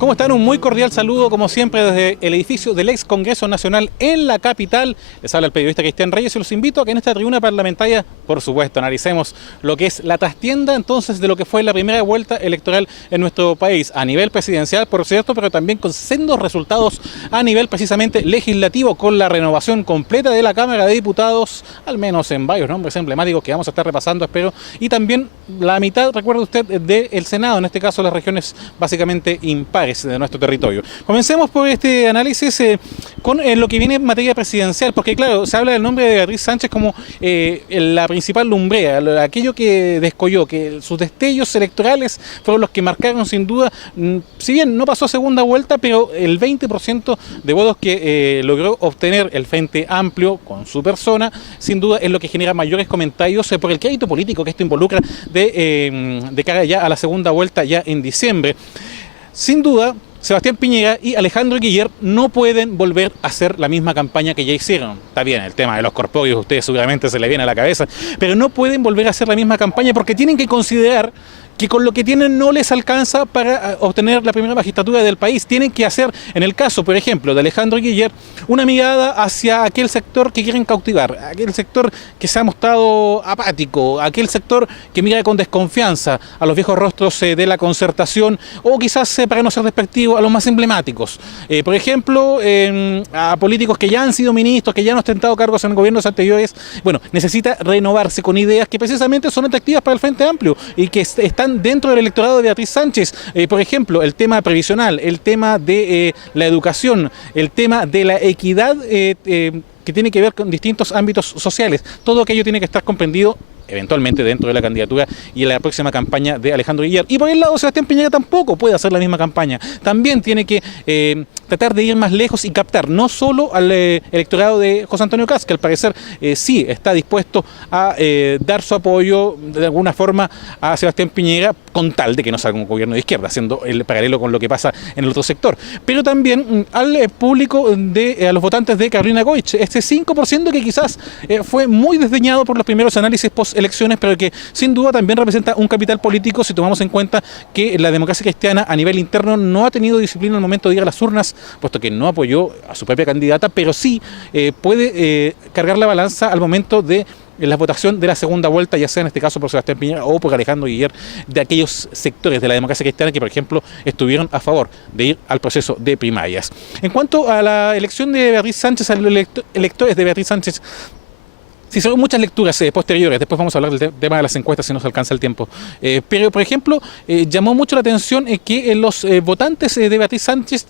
¿Cómo están? Un muy cordial saludo, como siempre, desde el edificio del ex Congreso Nacional en la capital. Les habla el periodista Cristian Reyes y los invito a que en esta tribuna parlamentaria, por supuesto, analicemos lo que es la trastienda entonces de lo que fue la primera vuelta electoral en nuestro país, a nivel presidencial, por cierto, pero también con sendos resultados a nivel precisamente legislativo, con la renovación completa de la Cámara de Diputados, al menos en varios nombres emblemáticos que vamos a estar repasando, espero, y también la mitad, recuerde usted, del Senado, en este caso las regiones básicamente impares de nuestro territorio. Comencemos por este análisis con lo que viene en materia presidencial, porque claro, se habla del nombre de Beatriz Sánchez como la principal lumbrea, aquello que descolló, que sus destellos electorales fueron los que marcaron sin duda, si bien no pasó a segunda vuelta, pero el 20% de votos que logró obtener el Frente Amplio con su persona, sin duda es lo que genera mayores comentarios por el crédito político que esto involucra de cara ya a la segunda vuelta ya en diciembre. Sin duda, Sebastián Piñera y Alejandro Guiller no pueden volver a hacer la misma campaña que ya hicieron. Está bien, el tema de los corpóreos a ustedes seguramente se les viene a la cabeza, pero no pueden volver a hacer la misma campaña porque tienen que considerar que con lo que tienen no les alcanza para obtener la primera magistratura del país. Tienen que hacer, en el caso, por ejemplo, de Alejandro Guiller, una mirada hacia aquel sector que quieren cautivar, aquel sector que se ha mostrado apático, aquel sector que mira con desconfianza a los viejos rostros de la Concertación, o quizás, para no ser despectivo, a los más emblemáticos. Por ejemplo, a políticos que ya han sido ministros, que ya han ostentado cargos en gobiernos anteriores. Bueno, necesita renovarse con ideas que precisamente son atractivas para el Frente Amplio y que están dentro del electorado de Beatriz Sánchez. Por ejemplo, el tema previsional, el tema de la educación, el tema de la equidad que tiene que ver con distintos ámbitos sociales. Todo aquello tiene que estar comprendido eventualmente dentro de la candidatura y en la próxima campaña de Alejandro Guiller. Y por el lado, Sebastián Piñera tampoco puede hacer la misma campaña. También tiene que tratar de ir más lejos y captar no solo al electorado de José Antonio Kast, que al parecer sí está dispuesto a dar su apoyo de alguna forma a Sebastián Piñera, con tal de que no salga un gobierno de izquierda, haciendo el paralelo con lo que pasa en el otro sector. Pero también al público, a los votantes de Carolina Goich, este 5% que quizás fue muy desdeñado por los primeros análisis post-elecciones, pero que sin duda también representa un capital político si tomamos en cuenta que la democracia cristiana a nivel interno no ha tenido disciplina al momento de ir a las urnas, puesto que no apoyó a su propia candidata, pero sí puede cargar la balanza al momento de la votación de la segunda vuelta, ya sea en este caso por Sebastián Piñera o por Alejandro Guiller, de aquellos sectores de la democracia cristiana que, por ejemplo, estuvieron a favor de ir al proceso de primarias. En cuanto a la elección de Beatriz Sánchez, a los electores de Beatriz Sánchez, sí, son muchas lecturas posteriores, después vamos a hablar del tema de las encuestas si nos alcanza el tiempo. Pero, por ejemplo, llamó mucho la atención que los votantes de Beatriz Sánchez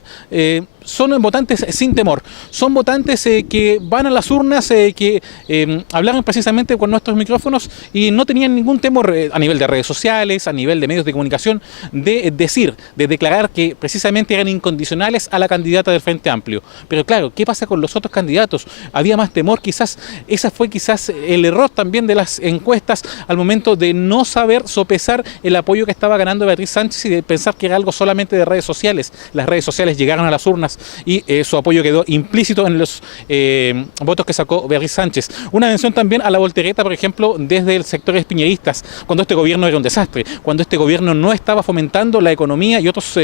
son votantes sin temor, son votantes que van a las urnas, que hablaron precisamente con nuestros micrófonos y no tenían ningún temor a nivel de redes sociales, a nivel de medios de comunicación, de declarar que precisamente eran incondicionales a la candidata del Frente Amplio. Pero claro, ¿qué pasa con los otros candidatos? Había más temor, quizás, esa fue quizás el error también de las encuestas al momento de no saber sopesar el apoyo que estaba ganando Beatriz Sánchez y de pensar que era algo solamente de redes sociales. Las redes sociales llegaron a las urnas y su apoyo quedó implícito en los votos que sacó Beatriz Sánchez. Una mención también a la voltereta, por ejemplo, desde el sector piñeristas, cuando este gobierno era un desastre, cuando este gobierno no estaba fomentando la economía y otros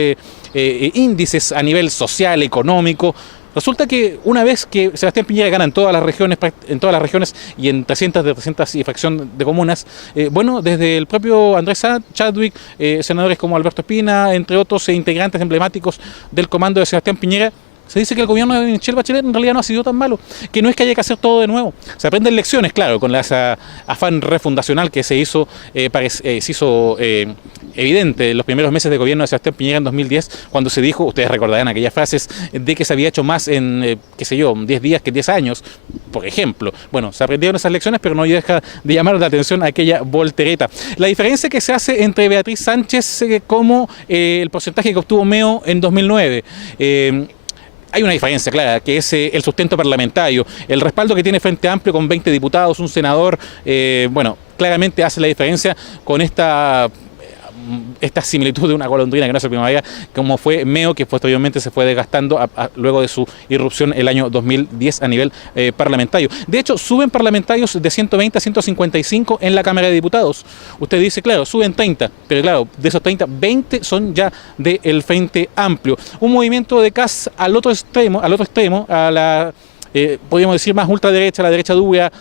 índices a nivel social, económico. Resulta que una vez que Sebastián Piñera gana en todas las regiones y en 300 y fracción de comunas, bueno, desde el propio Andrés Chadwick, senadores como Alberto Espina, entre otros integrantes emblemáticos del comando de Sebastián Piñera, se dice que el gobierno de Michelle Bachelet en realidad no ha sido tan malo, que no es que haya que hacer todo de nuevo. Se aprenden lecciones, claro, con ese afán refundacional que se hizo evidente en los primeros meses de gobierno de Sebastián Piñera en 2010, cuando se dijo, ustedes recordarán aquellas frases, de que se había hecho más en, 10 días que 10 años, por ejemplo. Bueno, se aprendieron esas lecciones, pero no deja de llamar la atención aquella voltereta. La diferencia que se hace entre Beatriz Sánchez como el porcentaje que obtuvo Meo en 2009, hay una diferencia clara, que es el sustento parlamentario, el respaldo que tiene Frente Amplio con 20 diputados, un senador, bueno, claramente hace la diferencia con esta esta similitud de una golondrina que no es el primavera, como fue Meo, que posteriormente se fue desgastando luego de su irrupción el año 2010 a nivel parlamentario. De hecho, suben parlamentarios de 120 a 155 en la Cámara de Diputados. Usted dice, claro, suben 30, pero claro, de esos 30, 20 son ya del Frente Amplio. Un movimiento de Kast al otro extremo, a la, podríamos decir, más ultraderecha, a la derecha dura,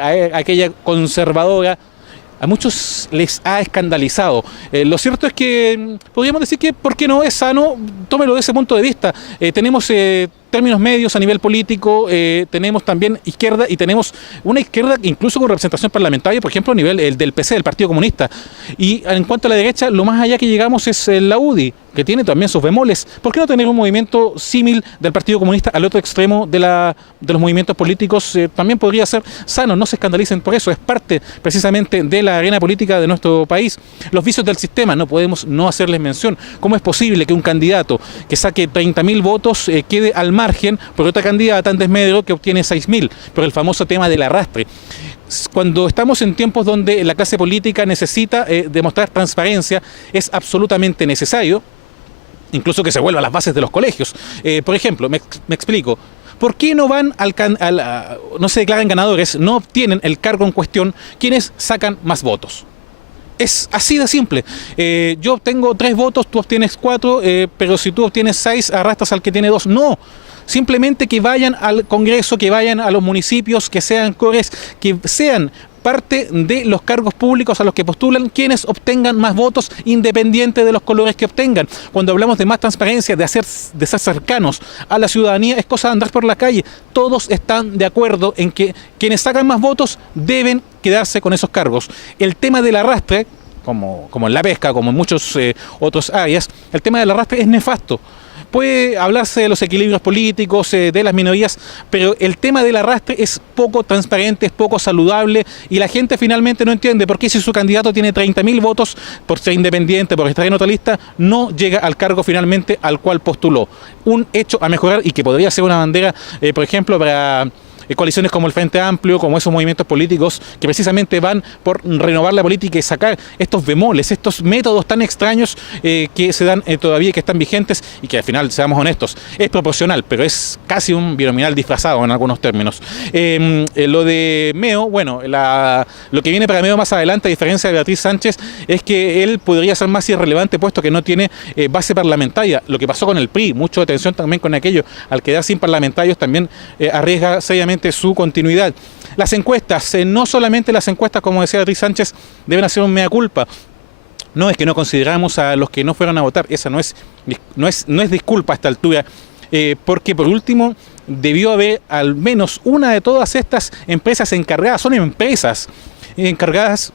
a aquella conservadora. A muchos les ha escandalizado. Lo cierto es que podríamos decir que, ¿por qué no es sano? Tómelo de ese punto de vista. Tenemos términos medios a nivel político, tenemos también izquierda y tenemos una izquierda incluso con representación parlamentaria, por ejemplo, a nivel del PC, del Partido Comunista. Y en cuanto a la derecha, lo más allá que llegamos es la UDI, que tiene también sus bemoles. ¿Por qué no tener un movimiento símil del Partido Comunista al otro extremo de los movimientos políticos? También podría ser sano, no se escandalicen por eso, es parte precisamente de la arena política de nuestro país. Los vicios del sistema, no podemos no hacerles mención. ¿Cómo es posible que un candidato que saque 30.000 votos quede al margen por otra candidata en desmedro que obtiene 6.000? Por el famoso tema del arrastre. Cuando estamos en tiempos donde la clase política necesita demostrar transparencia, es absolutamente necesario incluso que se vuelva a las bases de los colegios. Por ejemplo, me explico. ¿Por qué no van no se declaran ganadores, no obtienen el cargo en cuestión quienes sacan más votos? Es así de simple. Yo obtengo 3 votos, tú obtienes 4, pero si tú obtienes 6, arrastras al que tiene 2. No. Simplemente que vayan al Congreso, que vayan a los municipios, que sean cores, que sean parte de los cargos públicos a los que postulan quienes obtengan más votos, independiente de los colores que obtengan. Cuando hablamos de más transparencia, de ser cercanos a la ciudadanía, es cosa de andar por la calle. Todos están de acuerdo en que quienes sacan más votos deben quedarse con esos cargos. El tema del arrastre, como en la pesca, como en muchos otros áreas, el tema del arrastre es nefasto. Puede hablarse de los equilibrios políticos, de las minorías, pero el tema del arrastre es poco transparente, es poco saludable y la gente finalmente no entiende por qué si su candidato tiene 30.000 votos por ser independiente, por estar en otra lista, no llega al cargo finalmente al cual postuló. Un hecho a mejorar y que podría ser una bandera, por ejemplo, para coaliciones como el Frente Amplio, como esos movimientos políticos que precisamente van por renovar la política y sacar estos bemoles, estos métodos tan extraños que se dan todavía y que están vigentes y que al final, seamos honestos, es proporcional, pero es casi un binominal disfrazado en algunos términos. Lo de Meo, bueno, lo que viene para Meo más adelante, a diferencia de Beatriz Sánchez, es que él podría ser más irrelevante puesto que no tiene base parlamentaria. Lo que pasó con el PRI, mucha atención también con aquello, al quedar sin parlamentarios también arriesga seriamente su continuidad. Las encuestas, no solamente las encuestas, como decía Beatriz Sánchez, deben hacer un mea culpa. No es que no consideramos a los que no fueron a votar, esa no es disculpa a esta altura, porque por último debió haber al menos una de todas estas empresas encargadas, son empresas encargadas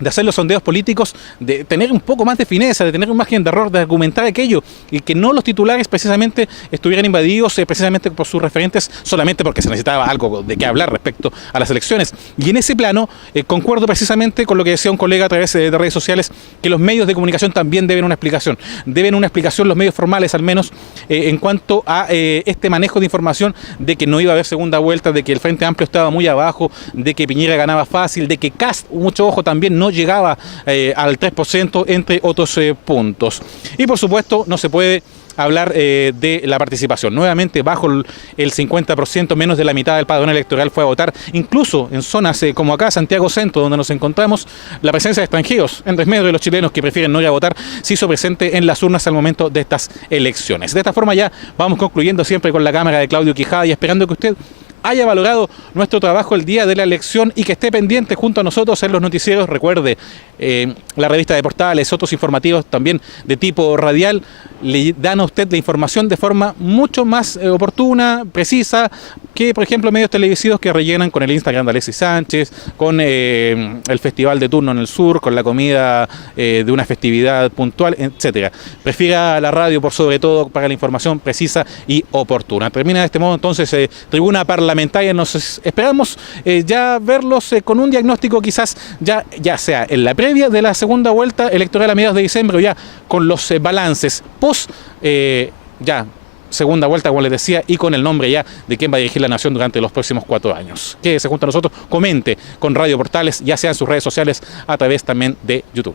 de hacer los sondeos políticos, de tener un poco más de fineza, de tener un margen de error, de argumentar aquello, y que no los titulares precisamente estuvieran invadidos precisamente por sus referentes, solamente porque se necesitaba algo de qué hablar respecto a las elecciones. Y en ese plano, concuerdo precisamente con lo que decía un colega a través de redes sociales, que los medios de comunicación también deben una explicación. Deben una explicación los medios formales, al menos, en cuanto a este manejo de información de que no iba a haber segunda vuelta, de que el Frente Amplio estaba muy abajo, de que Piñera ganaba fácil, de que Kast, mucho ojo, también no llegaba al 3%, entre otros puntos. Y por supuesto no se puede hablar de la participación. Nuevamente bajo el 50%, menos de la mitad del padrón electoral fue a votar. Incluso en zonas como acá, Santiago Centro, donde nos encontramos, la presencia de extranjeros, en desmedro de los chilenos que prefieren no ir a votar, se hizo presente en las urnas al momento de estas elecciones. De esta forma ya vamos concluyendo siempre con la cámara de Claudio Quijada y esperando que usted haya valorado nuestro trabajo el día de la elección y que esté pendiente junto a nosotros en los noticieros. Recuerde, la revista de Portales, otros informativos también de tipo radial, le dan a usted la información de forma mucho más oportuna, precisa, que por ejemplo medios televisivos que rellenan con el Instagram de Alexis Sánchez, con el festival de turno en el sur, con la comida de una festividad puntual, etcétera. Prefiera la radio por sobre todo para la información precisa y oportuna. Termina de este modo entonces Tribuna Parlamentaria. Nos esperamos ya verlos con un diagnóstico quizás ya sea en la previa de la segunda vuelta electoral a mediados de diciembre o ya con los balances post ya segunda vuelta, como les decía, y con el nombre ya de quién va a dirigir la nación durante los próximos 4 años. Quédese junto a nosotros, comente con Radio Portales, ya sea en sus redes sociales, a través también de YouTube.